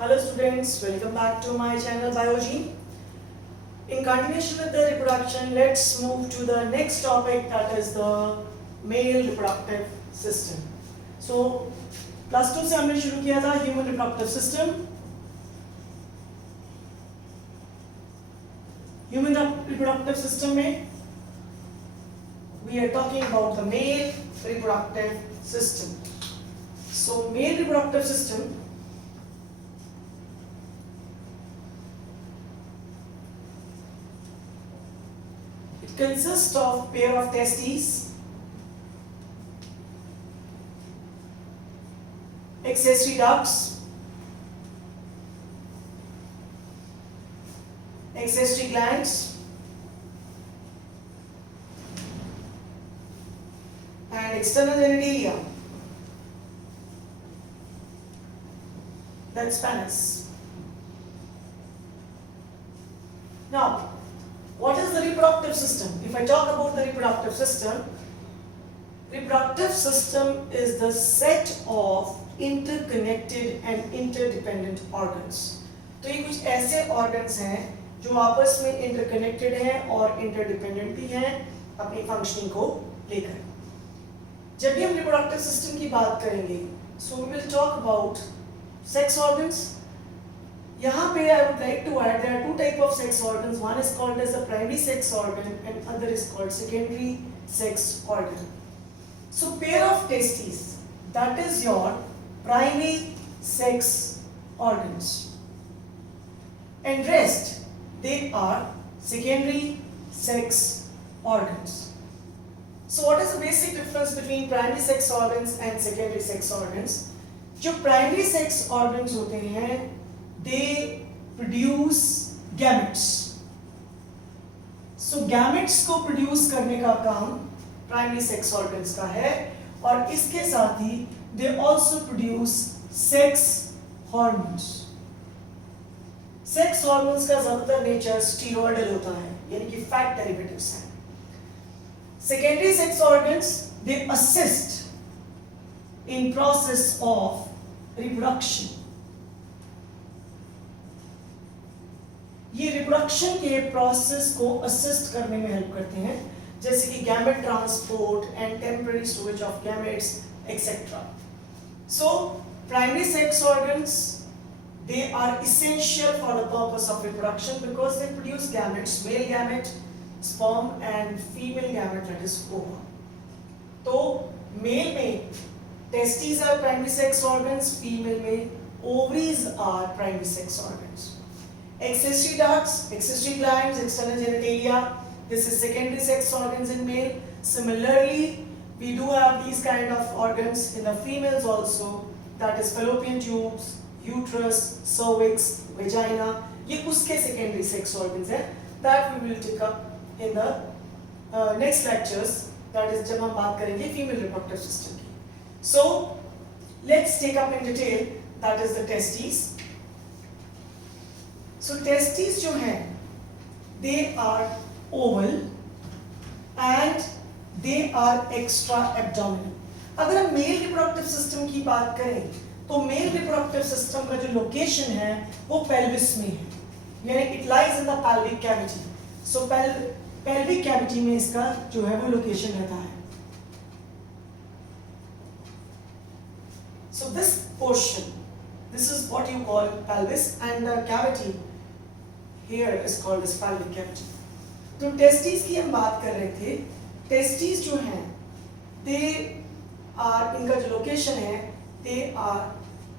Hello students, welcome back to my channel Biology. In continuation with the reproduction, let's move to the next topic, that is the male reproductive system. So class 2 से हमने शुरू किया था human reproductive system. Human reproductive system में we are talking about the male reproductive system. So male reproductive system consists of pair of testes, accessory ducts, accessory glands, and external genitalia, that's penis. Now, what is the reproductive system? If I talk about the reproductive system is the set of interconnected and interdependent organs. तो ये कुछ ऐसे organs हैं जो आपस में interconnected हैं और interdependent भी हैं अपनी functioning को लेकर. जब भी हम reproductive system की बात करेंगे, so we will talk about sex organs. यहाँ पे I would like to add there are two type of sex organs. One is called as the primary sex organ and other is called secondary sex organ. So pair of testes, that is your primary sex organs, and rest they are secondary sex organs. So what is the basic difference between primary sex organs and secondary sex organs? जो primary sex organs होते हैं they produce gametes. So gametes को produce करने का काम primary sex organs का है और इसके साथ ही they also produce sex hormones. Sex hormones का ज़्यादातर nature steroidal होता है, यानी कि fat derivatives हैं. Secondary sex organs they assist in process of reproduction. ये रिप्रोडक्शन के प्रोसेस को असिस्ट करने में हेल्प करते हैं, जैसे कि gamete transport and temporary storage of gametes etcetera. So primary sex organs they are essential for the purpose of reproduction because they produce gametes, male gamete sperm and female gamete that is ova. तो male में testis are primary sex organs, female में ovaries are primary sex organs. Accessory ducts, accessory glands, external genitalia, this is secondary sex organs in male. Similarly, we do have these kind of organs in the females also, that is fallopian tubes, uterus, cervix, vagina. ये उसके secondary sex organs हैं, that we will take up in the next lectures, that is जब हम बात करेंगे female reproductive system की. So, let's take up in detail, that is the testes. So testes जो हैं they are oval and they are extra abdominal. अगर हम male reproductive system की बात करें तो मेल रिप्रोडक्टिव सिस्टम का जो लोकेशन है वो पेल्विस में है, यानी it lies in the pelvic cavity. So pelvic cavity में इसका जो है वो लोकेशन रहता है. So this portion, this is what you call pelvis and the cavity here is called as pelvic cavity. तो टेस्टिस की हम बात कर रहे थे. टेस्टिस जो हैं they are, इनका जो लोकेशन है they are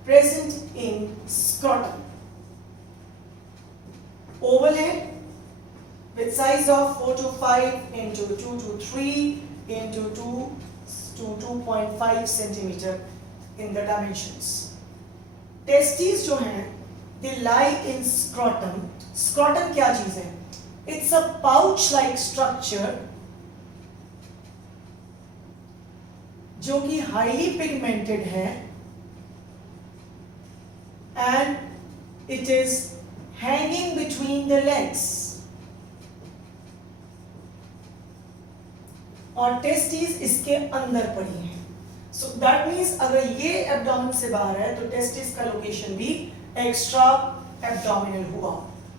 present in scrotum. Oval है with size of 4 to 5 into 2 to 3 into 2 to 2.5 centimeter in the dimensions. Testis जो हैं they lie in scrotum. Scrotum क्या चीज है? It's a pouch-like structure जो कि highly pigmented है and it is hanging between the legs. और testes इसके अंदर पड़ी है. सो दैट मीन्स अगर ये एब्डोमेन से बाहर है तो टेस्टिस का लोकेशन भी एक्स्ट्रा एब्डोमिनल हुआ।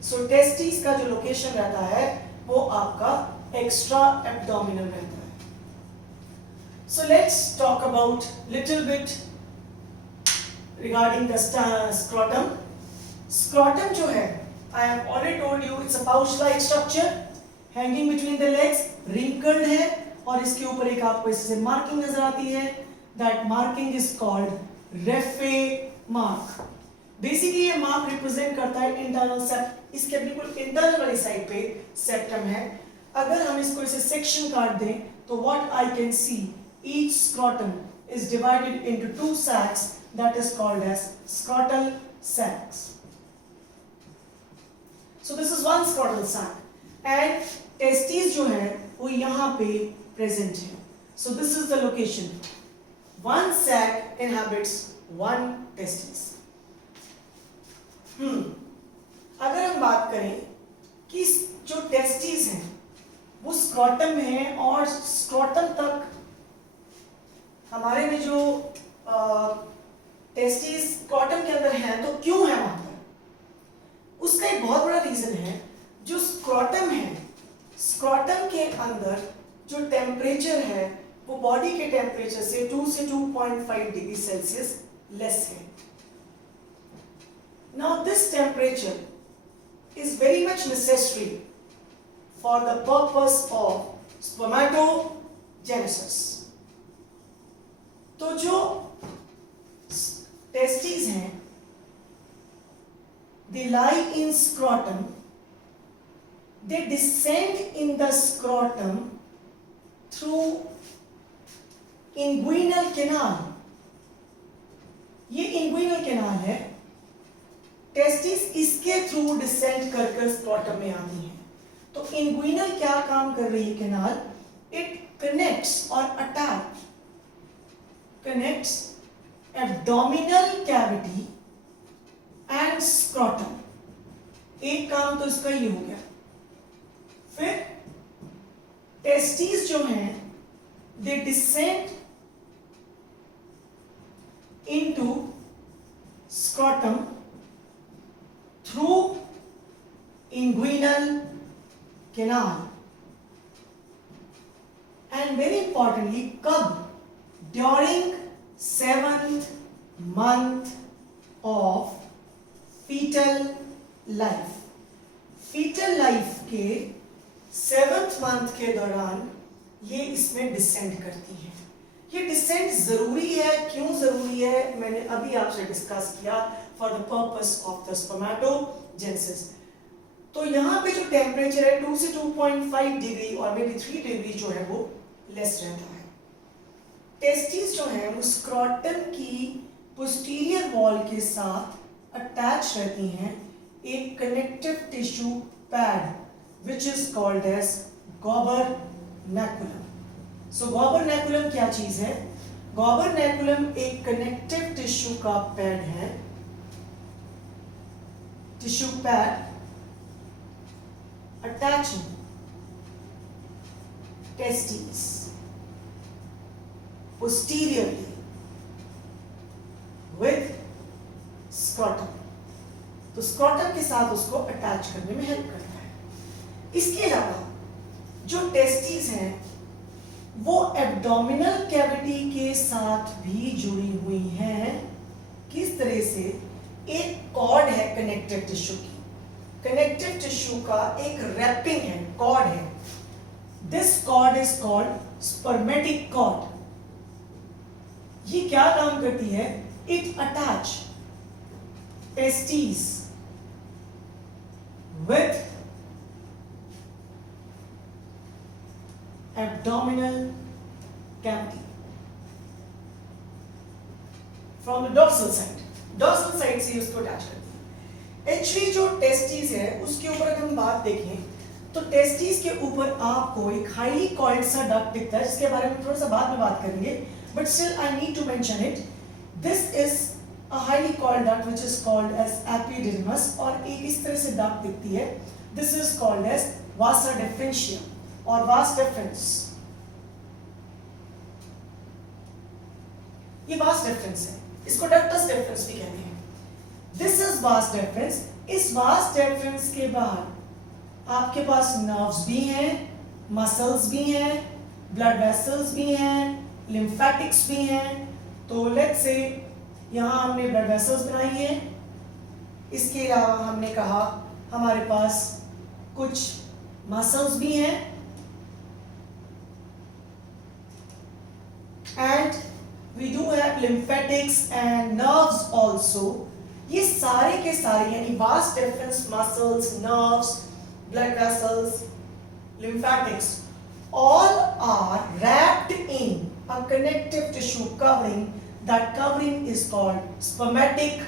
सो टेस्टिस का जो लोकेशन रहता है वो आपका एक्स्ट्रा एब्डोमिनल रहता है। So let's talk about little bit regarding the scrotum. Scrotum जो है, I have already told you, it's a pouch like structure hanging between the legs, wrinkled है और इसके ऊपर एक आपको इससे मार्किंग नजर आती है। That marking is called raphe mark. Basically ये मार्क रिप्रेजेंट करता है इंटरनल सेप्ट, इसके बिल्कुल इंटरनल वाली साइड पे सेप्टम है। अगर हम इसको इसे सेक्शन काट दें तो what I can see, each scrotum is divided into two sacs that is called as scrotal sacs. So this is one scrotal sac and testis जो है वो यहाँ पे प्रेजेंट है। So this is the location, one sac inhabits one testis. अगर हम बात करें कि जो टेस्टिस हैं वो स्क्रोटम है और स्क्रोटम तक हमारे में जो टेस्टिस स्क्रोटम के अंदर है तो क्यों है वहां पर, उसका एक बहुत बड़ा रीजन है। जो स्क्रोटम है, स्क्रोटम के अंदर जो टेम्परेचर है वो बॉडी के टेम्परेचर से 2 से 2.5 डिग्री सेल्सियस लेस है। Now this temperature is very much necessary for the purpose of spermatogenesis. तो जो testes हैं, they lie in scrotum, they descend in the scrotum through inguinal canal. ये inguinal canal है, testis इसके through descend कर scrotum में आती है। तो इंग्विनल क्या काम कर रही है कैनाल, इट कनेक्ट्स और attach connects abdominal cavity and scrotum. एक काम तो इसका ये हो गया। फिर टेस्टिस जो हैं दे descend into scrotum through inguinal canal and very importantly कब, during 7th month of fetal life। fetal life के 7th month के दौरान ये इसमें डिसेंड करती है। ये डिसेंट जरूरी है, क्यों जरूरी है मैंने अभी आपसे डिस्कस किया, for the purpose of the spermatogenesis. तो यहाँ पे जो टेम्परेचर है 2 से 2.5 डिग्री और मे बी 3 डिग्री जो है वो लेस रहता है। टेस्टिस जो है वो स्क्रोटम की पोस्टीरियर वॉल के साथ अटैच रहती हैं एक connective tissue pad which is called as gubernaculum. So gubernaculum क्या चीज है, गॉबरनैकुलम एक कनेक्टिव टिश्यू का पैड है, tissue pad attaching testes posteriorly with scrotum। तो स्क्रोटम के साथ उसको अटैच करने में हेल्प करता है। इसके अलावा जो टेस्टिस हैं वो एब्डोमिनल कैविटी के साथ भी जुड़ी हुई हैं। किस तरह से, एक कॉर्ड है कनेक्टिव टिश्यू की, कनेक्टिव टिश्यू का एक रैपिंग है, कॉर्ड है। This cord is called spermatic cord. ये क्या काम करती है, it attach testis with abdominal cavity from the dorsal side। dorsal side से उसको अटैच करती है। एक्चुअली जो टेस्टिस है उसके ऊपर अगर हम बात देखें तो टेस्टिस के ऊपर आपको एक हाईली कॉइल्ड सा डक्ट दिखता है, जिसके बारे में थोड़ा सा बाद में बात करेंगे, but still I need to mention it. This is a highly coiled duct which is called as epididymis, और एक इस तरह से डक्ट दिखती है। This is called as vasa deferentium और वास डिफरेंस। ये वास डिफरेंस है, इसको डक्टस डिफरेंस भी कहते हैं। This is vas deferens. इस वास डिफरेंस के बाद आपके पास नर्व्स भी हैं, मसल्स भी हैं, ब्लड वेसल्स भी हैं, लिम्फेटिक्स भी हैं। तो लेट्स से यहाँ हमने ब्लड वेसल्स बनाई है, इसके अलावा हमने कहा हमारे पास कुछ मसल्स भी हैं and we do have lymphatics and nerves also. ये सारे के सारे यानी vas deferens, muscles, nerves, blood vessels, lymphatics all are wrapped in a connective tissue covering. That covering is called spermatic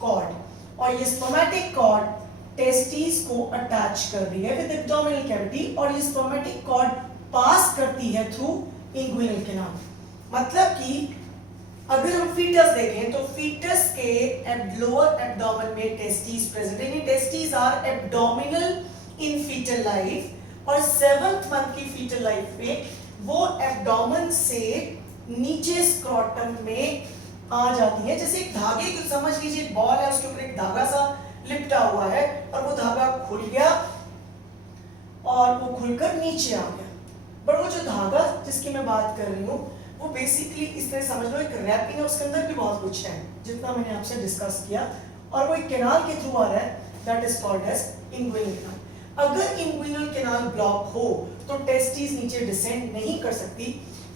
cord और ये spermatic cord टेस्टिस को attach कर रही है विद एब्डोमिनल कैविटी और ये spermatic cord पास करती है थ्रू इंग्विनल कैनाल। मतलब कि अगर हम फीटस देखें तो फीटस के लोअर एब्डोमेन में टेस्टिस प्रेजेंट है। Testis are abdominal in foetal life और 7th मंथ की फीटल लाइफ में वो एब्डोमेन से नीचे स्क्रोटम में आ जाती है। जैसे एक धागे को समझ लीजिए, एक बॉल है, उसके ऊपर एक धागा सा लिपटा हुआ है और वो धागा खुल गया और वो खुलकर नीचे आ गया। पर वो जो धागा जिसकी मैं बात कर रही हूँ वो बेसिकली इस तरह समझ लो एक रैपिंग है, उसके अंदर भी बहुत कुछ है जितना मैंने आपसे डिस्कस किया और वो एक कैनाल के थ्रू आ रहा है, that is called as inguinal canal. अगर इंग्विनल कैनाल ब्लॉक हो तो टेस्टिस नीचे डिसेंड नहीं कर सकती।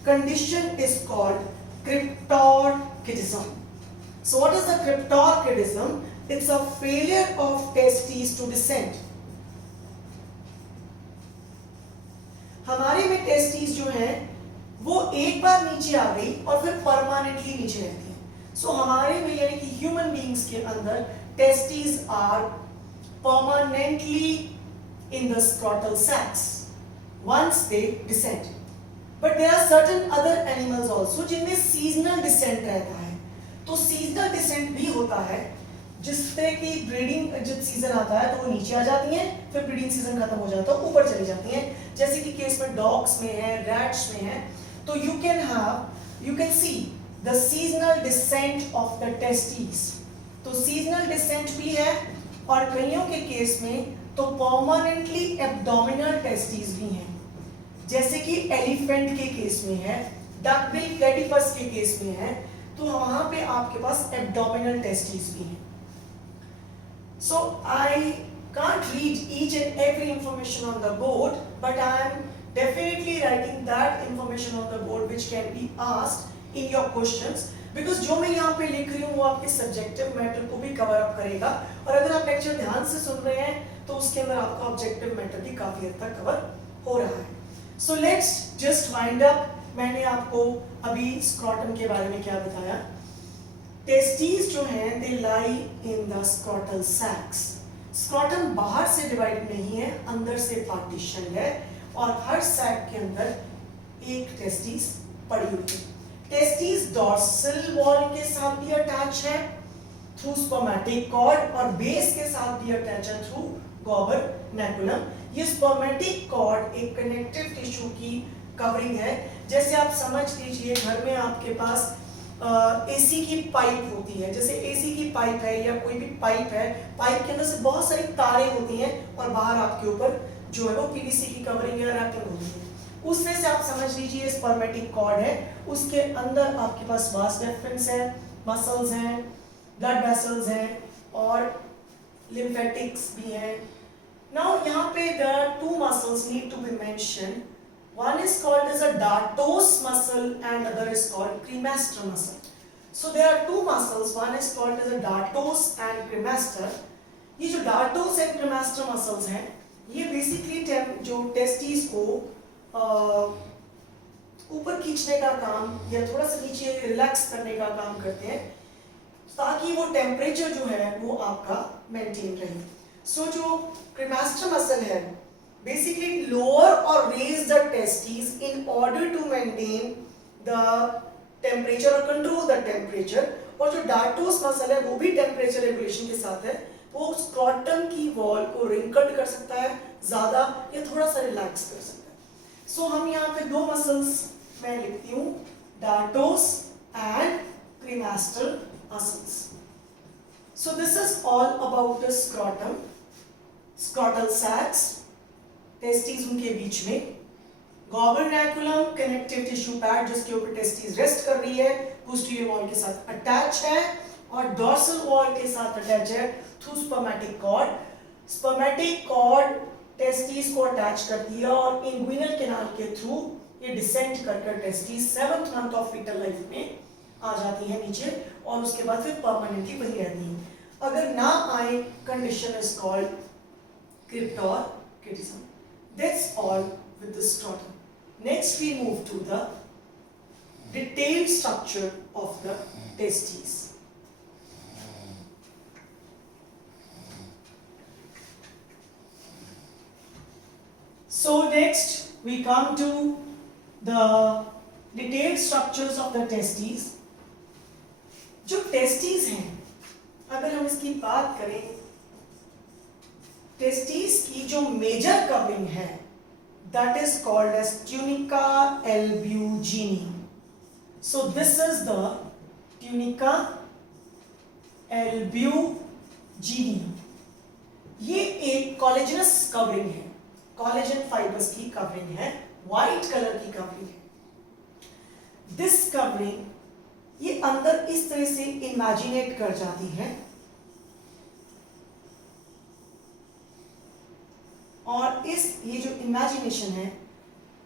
Condition is called cryptorchidism. So what is the cryptorchidism? It's a failure of testes to descend. हमारे में टेस्टिस जो है वो एक बार नीचे आ गई और फिर परमानेंटली नीचे रहती है। सो हमारे में यानी कि ह्यूमन बीइंग्स के अंदर testis are permanently in the scrotal sacs once they descend. But there are certain other animals also जिनमें seasonal descent रहता है। तो seasonal descent भी होता है जिससे कि ब्रीडिंग जब सीजन आता है तो वो नीचे आ जाती हैं, फिर ब्रीडिंग सीजन खत्म हो जाता है ऊपर चली जाती हैं। जैसे कि केस में डॉग्स में है, रैट्स में है। तो you can see the seasonal descent of the testes. तो seasonal descent भी है और कईयों के केस में तो परमानेंटली एब्डोमिनल टेस्टिस भी हैं, जैसे कि एलिफेंट के केस में है, डकबिल प्लेटिपस के केस में है, तो वहां पे आपके पास एब्डोमिनल टेस्टिस भी हैं। So I can't read each and every information on the board, but I am definitely writing that information on the board which can be asked in your questions, because जो मैं यहाँ पे लिख रही हूँ वो आपके सब्जेक्टिव मैटर को भी कवर अप करेगा और अगर आप लेक्चर ध्यान से सुन रहे हैं तो उसके अंदर आपका ऑब्जेक्टिव मैटर भी काफी हद तक कवर हो रहा है। So let's just wind up. मैंने आपको अभी स्क्रोटम के बारे में क्या बताया। टेस्टिस जो हैं दे लाई इन द स्क्रोटल सैक्स। स्क्रोटम बाहर से डिवाइड नहीं है, अंदर से पार्टीशन है और हर सैक के अंदर एक टेस्टिस पड़ी हुई है। टेस्टिस डॉर्सल वॉल के साथ भी अटैच है थ्रू स्पर्मेटिक कॉर्ड और बेस के साथ भी अटैच है थ्रू गॉबरनैकुलम। ये स्पर्मेटिक कॉर्ड एक कनेक्टिव टिश्यू की कवरिंग है। जैसे आप समझ लीजिए घर में आपके पास एसी की पाइप होती है, जैसे एसी की पाइप है या कोई भी पाइप है, पाइप के अंदर से बहुत सारी तारें होती हैं और बाहर आपके ऊपर जो है वो पीवीसी की कवरिंग या रैपिंग होती है। उसमें से आप समझ लीजिए स्पर्मेटिक कॉर्ड है, उसके अंदर आपके पास वास डिफरेंस है, मसल्स हैं, ब्लड वेसल्स हैं और लिम्फेटिक्स भी हैं। नाउ यहाँ पे there are two muscles need to be mentioned. One is called as a dartos muscle and other is called cremaster muscle. So there are two muscles, one is called as a dartos and cremaster. ये जो dartos and cremaster muscles हैं ये basically जो testis को ऊपर खींचने का काम या थोड़ा सा नीचे रिलैक्स करने का काम करते हैं ताकि वो टेम्परेचर जो है वो आपका मेंटेन रहे। सो जो क्रेमास्टर मसल है बेसिकली लोअर और raise the testis in order to maintain the temperature और कंट्रोल द टेम्परेचर। और जो डार्टोस मसल है वो भी टेम्परेचर रेगुलेशन के साथ है, वो स्क्रोटम की वॉल को रिंकल्ड कर सकता है ज्यादा या थोड़ा सा रिलैक्स कर सकता है। सो हम यहाँ पे दो मसल्स मैं लिखती हूँ, dartos and cremaster muscles. So this is all about the scrotum, scrotal sacs, testis उनके बीच में, गॉबरनैकुलम कनेक्टिव टिश्यू पैड जिसके ऊपर टेस्टिस रेस्ट कर रही है, पोस्टीरियर वॉल के साथ अटैच है और डॉर्सल वॉल के साथ अटैच है through spermatic cord. Spermatic cord testis को अटैच करती है और इंग्विनल कैनाल के थ्रू ये डिसेंड कर testis 7th month of foetal life में आ जाती है नीचे और उसके बाद फिर परमानेंटली वही रहती है. अगर ना आए condition is called cryptorchidism. That's all with the scrotum. Next we move to the detailed structure of the testes. So next we come to the detailed structures of the testes. जो testes हैं, अगर हम इसकी बात करें, testis की जो major covering है that is called as tunica albuginea. So this is the tunica albuginea. ये एक कोलेजनस कवरिंग है, कोलेजन फाइबर्स की कवरिंग है, व्हाइट कलर की कवरिंग है. दिस कवरिंग ये अंदर इस तरह से इमेजिनेट कर जाती है और ये जो इमेजिनेशन है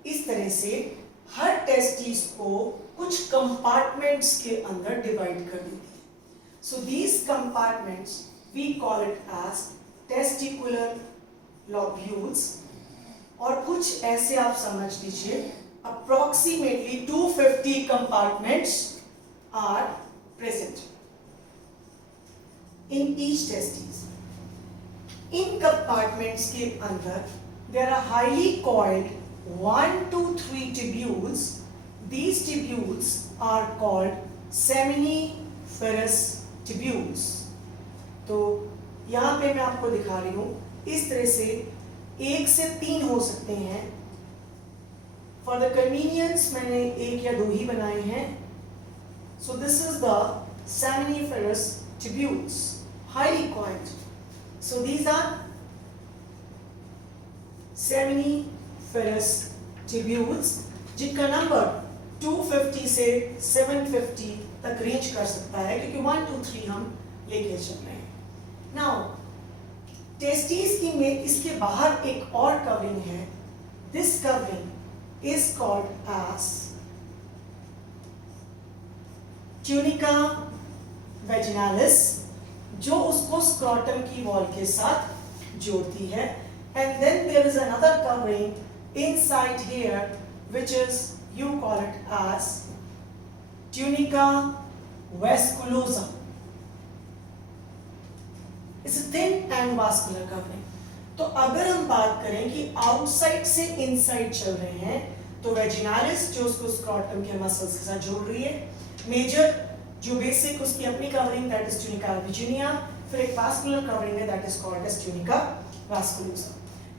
इस तरह से हर टेस्टिस को कुछ कंपार्टमेंट्स के अंदर डिवाइड कर देती है. So these compartments we call it as testicular lobules और कुछ ऐसे आप समझ लीजिए approximately 250 compartments are present in each testis. इन कंपार्टमेंट्स के अंदर there are highly coiled 1 to 3 tubules. These tubules are called seminiferous tubules. तो यहाँ पे मैं आपको दिखा रही हूँ इस तरह से 1 से 3 हो सकते हैं. फॉर द कन्वीनियंस मैंने 1 या 2 ही बनाए हैं. सो this is the seminiferous tubules, highly coiled. So these are seminiferous tubules जिनका नंबर 250 से 750 तक रेंज कर सकता है क्योंकि 1 2 3 हम लेके चल रहे हैं. नाउ टेस्टिस की में इसके बाहर एक और कवरिंग है. This covering is called as tunica vaginalis जो उसको स्क्रोटम की वॉल के साथ जोड़ती है. And then there is another covering inside here which is you call it as tunica vasculosa. It's a thin and vascular covering. तो अगर हम बात करें कि आउटसाइड से इनसाइड चल रहे हैं तो वेजिनालिस जो उसको स्क्रोटम के मसल्स के साथ जोड़ रही है, मेजर जो बेसिक उसकी अपनी covering that is tunica albuginea, फिर एक वास्कुलर कवरिंग है that is called as tunica vasculosa.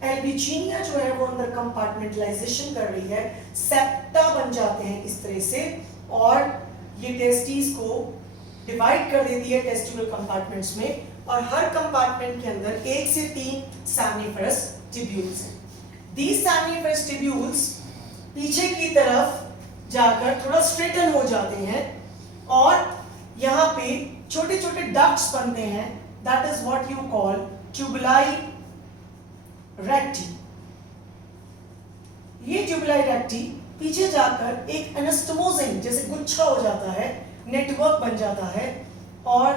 Albuginea जो है वो अंदर कंपार्टमेंटलाइजेशन कर रही है, सेप्टा बन जाते हैं इस तरह से और ये टेस्टिस को डिवाइड कर देती है टेस्टिकुलर कंपार्टमेंट्स में और हर कंपार्टमेंट के अंदर 1 से 3 सेमिनिफरस ट्यूब्यूल्स हैं. दीज सेमिनिफरस ट्यूब्यूल्स पीछे की तरफ जाकर थोड़ा स्ट्रेटन हो जाते हैं और यहाँ पे छोटे छोटे डक्ट्स बनते हैं that is what you call tubuli recti. ये ट्यूबुलाई रेक्टी पीछे जाकर एक एनास्टोमोसिन जैसे गुच्छा हो जाता है, नेटवर्क बन जाता है और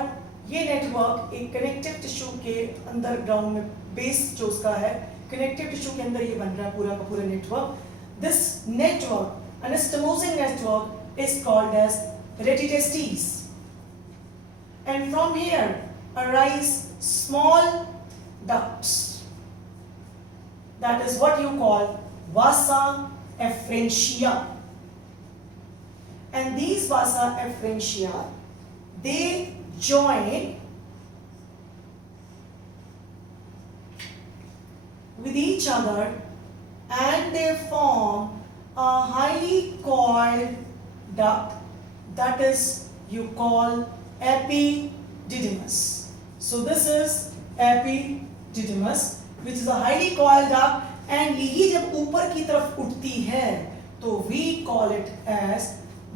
ये नेटवर्क एक कनेक्टिव टिश्यू के अंदर ग्राउंड में बेस जो उसका है कनेक्टिव टिश्यू के अंदर ये बन रहा है पूरा का पूरा network. This network anastomosing network is called as rete testis and from here arise small ducts that is what you call vasa efferentia. And these vasa efferentia they join with each other and they form a highly coiled duct that is you call epididymis. So this is epididymis which is a highly coiled duct, and यही जब ऊपर की तरफ उठती है तो we call it as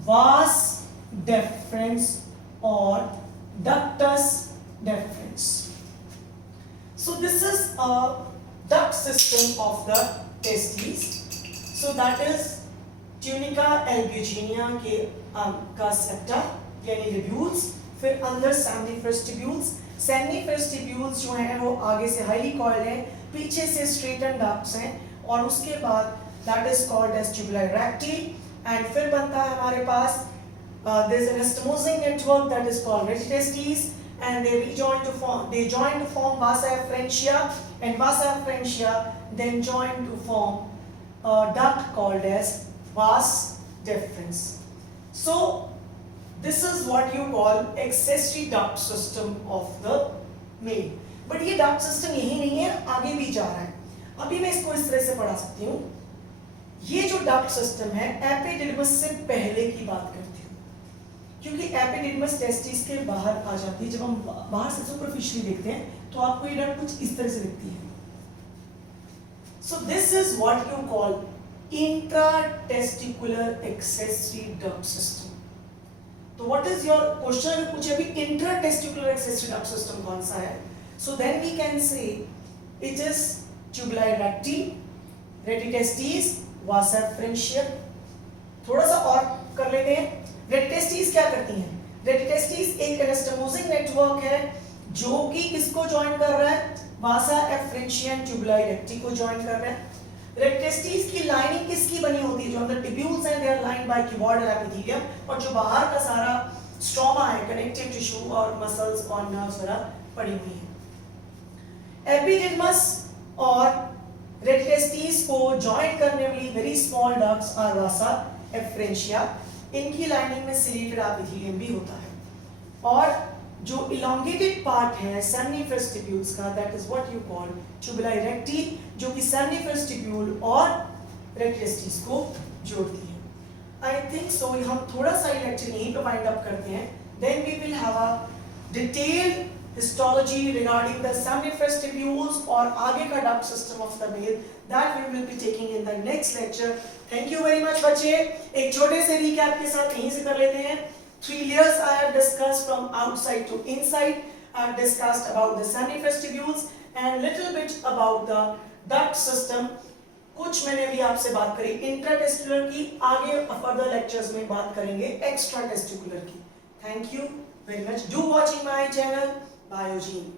vas deferens or ductus deferens. So this is a duct system of the testes. So that is tunica albuginea के का septa यानी lobules, फिर अंदर seminiferous tubules. Seminiferous tubules जो हैं वो आगे से highly coiled हैं, पीछे से straightened ducts हैं, और उसके बाद that is called as tubuli recti, and फिर बनता है हमारे पास there is an anastomosing network that is called retitestes, and they join to form vasa efferentia, and vasa efferentia then join to form a duct called as vas deferens. So this is what you call accessory duct system of the male. But ये duct system यही नहीं है, आगे भी जा रहा है. अभी मैं इसको इस तरह से पढ़ा सकती हूँ. ये जो duct system है एपिडिडमस से पहले की बात करती हूँ, क्योंकि एपिडिडमस टेस्टिस के बाहर आ जाती है. जब हम बाहर से सुपरफिशियली देखते हैं तो आपको ये duct कुछ इस तरह से दिखती है. So this is what you call intratesticular accessory duct system. तो what is your question अगर पूछे अभी intratesticular accessory duct system कौन सा है? So then we can say it is tubuli recti, retitestes, vasa efferentia. थोड़ा सा और कर लेते हैं. retitestes क्या करती हैं? retitestes एक anastomosing network है जो कि किसको ज्वाइन कर रहा है? vasa efferentia and tubuli recti को ज्वाइन कर रहा है. retitestes की लाइनिंग किसकी बनी होती है? जो अंदर tubules हैं, they are lined by cuboidal epithelium, और जो बाहर का सारा स्ट्रोमा है, कनेक्टिव टिश्यू और मसल्स और नर्व्स वगैरह पड़ी हुई है. एपिडिडमस और retitestes को ज्वाइन करने वाली very small ducts are vasa efferentia. इनकी लाइनिंग में सिलेटेड एपिथेलियम भी होता है, और जो elongated पार्ट है seminiferous tubules का, that is what you call tubuli recti, जो कि seminiferous tubule और retitestes को जोड़ती है. I think so. हम थोड़ा सा लेक्चर यहीं पे वाइंड अप करते हैं. Then we will have a detailed histology regarding the seminiferous tubules और आगे का duct system of the male, that we will be taking in the next lecture. Thank you very much बच्चे. एक छोटे से recap के साथ यहीं से कर लेते हैं. 3 layers I have discussed from outside to inside. I have discussed about the seminiferous tubules and little bit about the duct system. कुछ मैंने भी आपसे बात करी इंट्राटेस्टिकुलर की, आगे फर्दर लेक्चर्स में बात करेंगे एक्स्ट्रा टेस्टिकुलर की. Thank you very much. Do watching my channel बायोजीन.